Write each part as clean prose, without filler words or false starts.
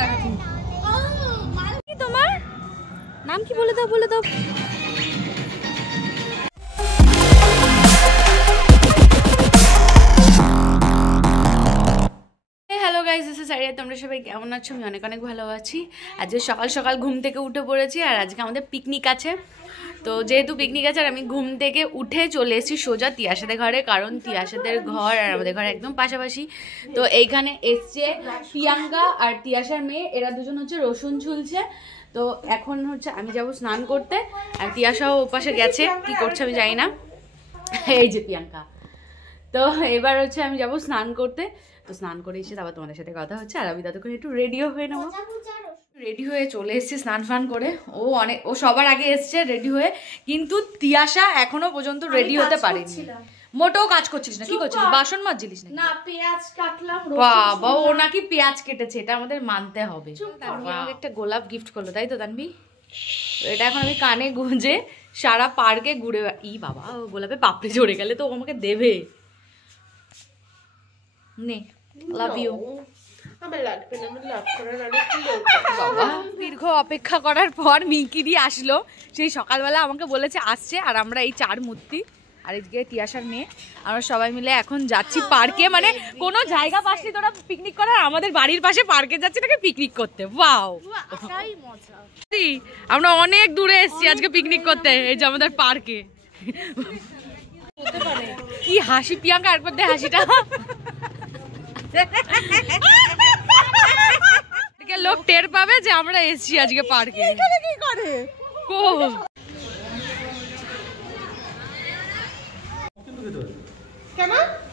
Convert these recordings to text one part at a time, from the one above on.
দেখাচ্ছি। তোমার নাম কি বলে দাও, বলে দাও। হ্যালো গাইস, দিস ইজ সারিয়া। তোমরা সবাই কেমন আছো? আমি অনেক অনেক ভালো আছি। আজকে সকাল সকাল ঘুম থেকে উঠে পড়েছি, আর আজকে আমাদের পিকনিক আছে। তো যেহেতু পিকনিক আছে, আর আমি ঘুম থেকে উঠে চলে এসেছি সোজা তিয়াশাদের ঘরে, কারণ তিয়াশাদের ঘর আর আমাদের ঘর একদম পাশাপাশি। তো এইখানে এসছে প্রিয়াঙ্কা আর তিয়াশার মেয়ে, এরা দুজন হচ্ছে রসুন ঝুলছে। তো এখন হচ্ছে আমি যাব স্নান করতে, আর তিয়াশাও ওপাশে গেছে, কি করছে আমি জানি না। এই যে প্রিয়াঙ্কা। তো এবার হচ্ছে আমি যাব স্নান করতে। তো স্নান করে এসে তারপর তোমাদের সাথে কথা হচ্ছে, আর আমি ততক্ষণ একটু রেডিও হয়ে নেবো। রেডি হয়ে চলে এসেছি স্নান ফান করে। ও সবার আগে এসছে রেডি হয়ে, কিন্তু তিয়াশা এখনো পর্যন্ত রেডি হতে পারেনি। মোটেও কাজ করছিস না? কি করছিস? বাসন মাজছিলিস না? পেঁয়াজ কাটলাম। বাবা, ও নাকি পেঁয়াজ কেটেছে, এটা আমাদের মানতে হবে। তানভি আমাকে একটা গোলাপ গিফট করলো, তাই তো তানভি? এটা এখন আমি কানে গুঁজে সারা পার্কে ঘুরে। ই বাবা, গোলাপে পাপড়ি ঝরে গেলে তো ও আমাকে দেবে। নে, লাভ ইউ। দীর্ঘ অপেক্ষা করার পর মিঙ্কিদি আসলো। সেই সকালবেলা আমাকে বলেছে আসছে, আর আমরা এই চার মূর্তি আর এদিকে তিয়াশার মেয়ে, আমরা সবাই মিলে এখন যাচ্ছি পার্কে। মানে কোনো জায়গা পাসনি তোরা পিকনিক করার, আমাদের বাড়ির পাশে পার্কে যাচ্ছি নাকি পিকনিক করতে। ওয়াও, আমরা অনেক দূরে এসেছি আজকে পিকনিক করতে। এই যে আমাদের পার্কে। কি হাসি প্রিয়াঙ্কা, একবার দে হাসিটা। লোক টের পাবে যে আমরা এসেছি আজকে পার্কে। কি করে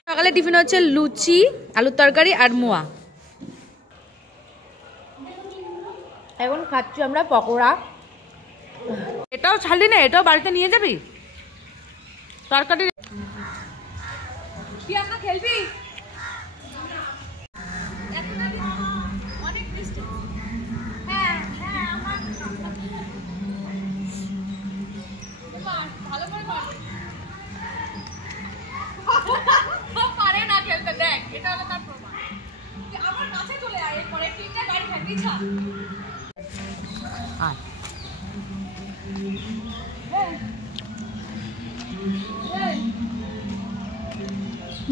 সকালে টিফিন হচ্ছে লুচি, আলুর তরকারি আর মোয়া। এখন খাচ্ছি আমরা পকোড়া। এটাও ছাড়লি না, এটাও বাড়িতে নিয়ে যাবি তরকারি। খেলবি? পারে না খেলতে, দেখ এটা হলো তার প্রমাণ। আমার কাছে চলে আয়, পরে তিনটা গাড়ি থাকবি ছা।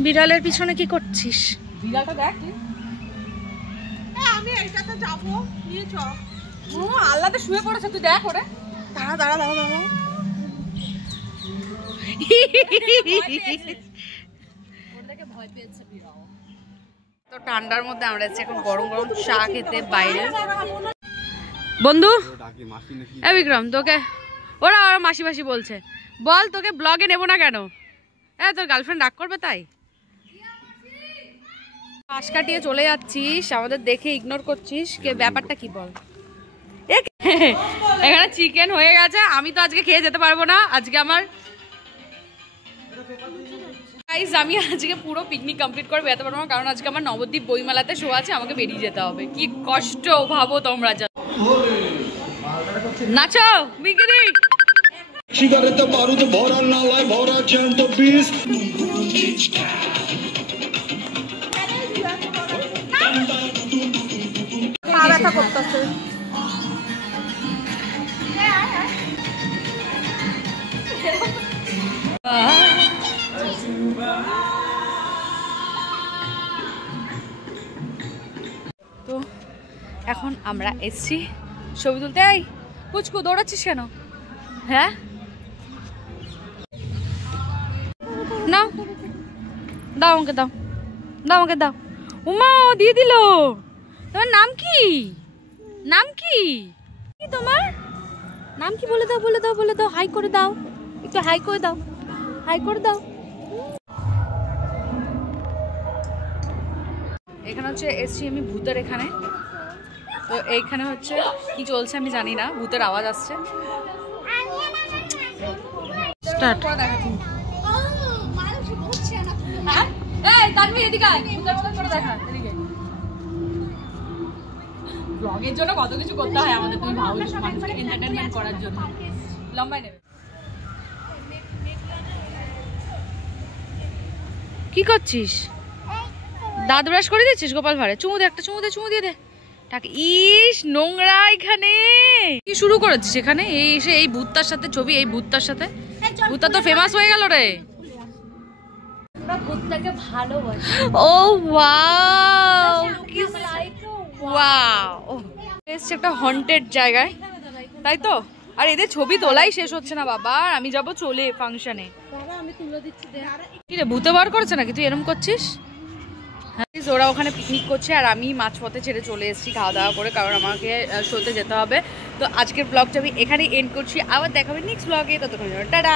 বিড়ালের পিছনে কি করছিস? বিড়ালটা দেখ। আমি এইটাতে যাবো, নিয়ে চ। ও আল্লাহতে শুয়ে পড়েছে, তুই দেখ ওরে। দাঁড়া দাঁড়া দাঁড়া দাঁড়া। তো ঠান্ডার মধ্যে আমরা এখন গরম গরম চা খেতে বাইরে। বন্ধু এ বিক্রম, তোকে ওরা মাসি মাসি বলছে, বল তোকে ব্লগে নেবো না কেন? তোর গার্লফ্রেন্ড রাগ করবে তাই? পাশ কাটিয়ে চলে যাচ্ছিস, আমাদের দেখে ইগনোর করছিস, কে ব্যাপারটা কি বল? এখানে চিকেন হয়ে গেছে, আমি তো আজকে খেয়ে যেতে পারবো না। আজকে আমার আমি আজকে পুরো পিকনিক কমপ্লিট করে বেরোতে পারবো না, কারণ আজকে আমার নবদ্বীপ বইমেলাতে শো আছে, আমাকে বেরিয়ে যেতে হবে। কি কষ্ট ভাবো তোমরা। নাচো মিকিদি। সিগারেতে বারুদ ভরা, নালায় ভরা জ্যান্ত বিষ। পা ব্যথা করতেছে। তো এখন আমরা এসছি ছবি তুলতে। এই পুচকু দৌড়াচ্ছিস কেন? হ্যাঁ নাও, দাও আমাকে, দাও দাও আমাকে, দাও। উমা দিয়ে দিল। তোমার নাম কি? নাম কি তোমার? নাম কি বলে দাও, বলে দাও, বলে দাও। হাই করে দাও, একটু হাই করে দাও, হাই করে দাও। এখানে হচ্ছে এসছি আমি ভূতের এখানে। তো এইখানে হচ্ছে কি চলছে আমি জানি না, ভূতের আওয়াজ আসছে। স্টার্ট করে দেখাচ্ছি। এই তানভি এদিকে আয়, ভূতের মতো করে দেখা। এদিকে ব্লগের জন্য কত কিছু করতে হয় আমাদের, তুমি ভাবো, মানুষকে এন্টারটেইনমেন্ট করার জন্য। লম্বাই নেবে। কি করছিস? দাঁত ব্রাশ করে দিচ্ছিস গোপাল ভাঁড়ে? চুমু দে, একটা চুমু দে, চুমু দিয়ে দে। ইস নোংরা এখানে কি শুরু করেছিস এখানে এই এসে এই ভূতটার সাথে ছবি এই ভূতটার সাথে ভূতটা তো ফেমাস হয়ে গেল রে ভূতটাকে ভালোবাসি ও ওয়াও ওয়াও এসছে একটা হন্টেড জায়গায় তাই তো আর এদের ছবি তোলাই শেষ হচ্ছে না বাবা আমি যাব চলে ফাংশনে আমি তুলে দিচ্ছি কি রে ভূতে বার করেছে নাকি তুই এরম করছিস ওরা ওখানে পিকনিক করছে আর আমি মাঝপথে ছেড়ে চলে এসেছি খাওয়া দাওয়া করে কারণ আমাকে শোতে যেতে হবে তো আজকের ব্লগটা আমি এখানেই এন্ড করছি আবার দেখা হবে নেক্সট ব্লগে ততক্ষণ টাটা